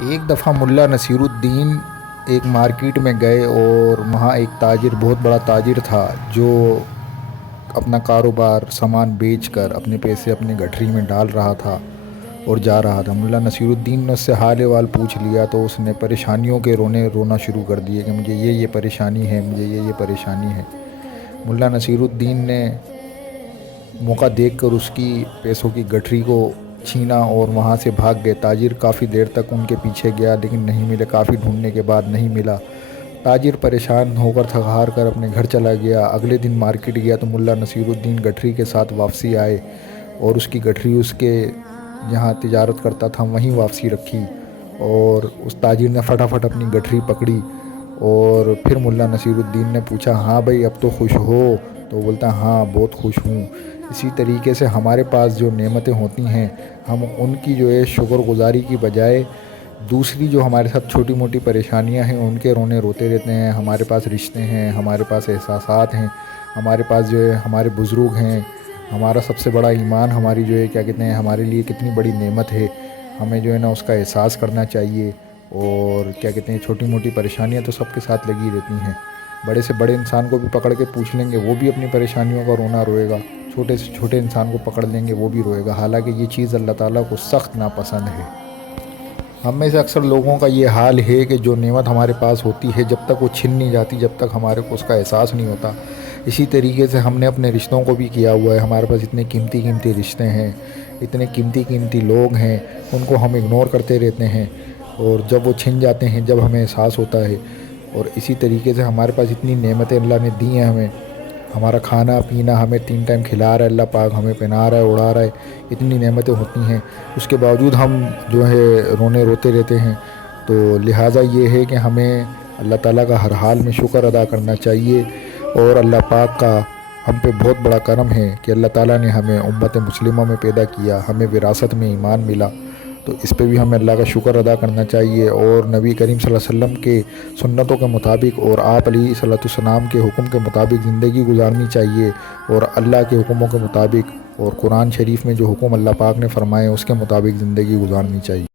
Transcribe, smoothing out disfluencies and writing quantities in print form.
ایک دفعہ ملا نصیر الدین ایک مارکیٹ میں گئے اور وہاں ایک تاجر، بہت بڑا تاجر تھا، جو اپنا کاروبار سامان بیچ کر اپنے پیسے اپنے گٹھری میں ڈال رہا تھا اور جا رہا تھا۔ ملا نصیر الدین نے اس سے حال احوال پوچھ لیا تو اس نے پریشانیوں کے رونا شروع کر دیے کہ مجھے یہ پریشانی ہے، مجھے یہ پریشانی ہے۔ ملا نصیر الدین نے موقع دیکھ کر اس کی پیسوں کی گٹھری کو چھینا اور وہاں سے بھاگ گئے۔ تاجر کافی دیر تک ان کے پیچھے گیا لیکن نہیں ملے، کافی ڈھونڈنے کے بعد نہیں ملا۔ تاجر پریشان ہو کر تھک ہار کر اپنے گھر چلا گیا۔ اگلے دن مارکیٹ گیا تو ملا نصیر الدین گٹھری کے ساتھ واپسی آئے اور اس کی گٹھری اس کے جہاں تجارت کرتا تھا وہیں واپسی رکھی، اور اس تاجر نے فٹافٹ اپنی گٹھری پکڑی اور پھر ملا نصیر الدین نے پوچھا، ہاں بھائی اب تو خوش ہو؟ تو بولتا ہاں بہت خوش ہوں۔ اسی طریقے سے ہمارے پاس جو نعمتیں ہوتی ہیں، ہم ان کی جو ہے شکر گزاری کی بجائے دوسری جو ہمارے ساتھ چھوٹی موٹی پریشانیاں ہیں ان کے روتے رہتے ہیں۔ ہمارے پاس رشتے ہیں، ہمارے پاس احساسات ہیں، ہمارے پاس جو ہے ہمارے بزرگ ہیں، ہمارا سب سے بڑا ایمان ہماری جو ہے کیا کہتے ہیں ہمارے لیے کتنی بڑی نعمت ہے، ہمیں جو ہے نا اس کا احساس کرنا چاہیے۔ اور کیا کہتے ہیں چھوٹی موٹی پریشانیاں تو سب کے ساتھ لگی رہتی ہیں، بڑے سے بڑے انسان کو بھی پکڑ کے پوچھ لیں گے وہ بھی اپنی پریشانیوں کا رونا روئے گا، چھوٹے سے چھوٹے انسان کو پکڑ لیں گے وہ بھی روئے گا، حالانکہ یہ چیز اللہ تعالیٰ کو سخت ناپسند ہے۔ ہم میں سے اکثر لوگوں کا یہ حال ہے کہ جو نعمت ہمارے پاس ہوتی ہے جب تک وہ چھن نہیں جاتی، جب تک ہمارے کو اس کا احساس نہیں ہوتا۔ اسی طریقے سے ہم نے اپنے رشتوں کو بھی کیا ہوا ہے، ہمارے پاس اتنے قیمتی رشتے ہیں، اتنے قیمتی لوگ ہیں، ان کو ہم اگنور کرتے رہتے ہیں، اور جب وہ چھن جاتے ہیں جب ہمیں احساس ہوتا ہے۔ اور اسی طریقے سے ہمارے پاس اتنی نعمتیں اللہ نے دی ہیں ہمیں، ہمارا کھانا پینا ہمیں 3 ٹائم کھلا رہا ہے اللہ پاک، ہمیں پہنا رہا ہے اڑا رہا ہے، اتنی نعمتیں ہوتی ہیں، اس کے باوجود ہم جو ہے روتے رہتے ہیں۔ تو لہٰذا یہ ہے کہ ہمیں اللہ تعالیٰ کا ہر حال میں شکر ادا کرنا چاہیے، اور اللہ پاک کا ہم پہ بہت بڑا کرم ہے کہ اللہ تعالیٰ نے ہمیں امت مسلمہ میں پیدا کیا، ہمیں وراثت میں ایمان ملا، تو اس پہ بھی ہمیں اللہ کا شکر ادا کرنا چاہیے، اور نبی کریم صلی اللہ علیہ وسلم کے سنتوں کے مطابق اور آپ علیہ صلاۃ السلام کے حکم کے مطابق زندگی گزارنی چاہیے، اور اللہ کے حکموں کے مطابق اور قرآن شریف میں جو حکم اللہ پاک نے فرمائے اس کے مطابق زندگی گزارنی چاہیے۔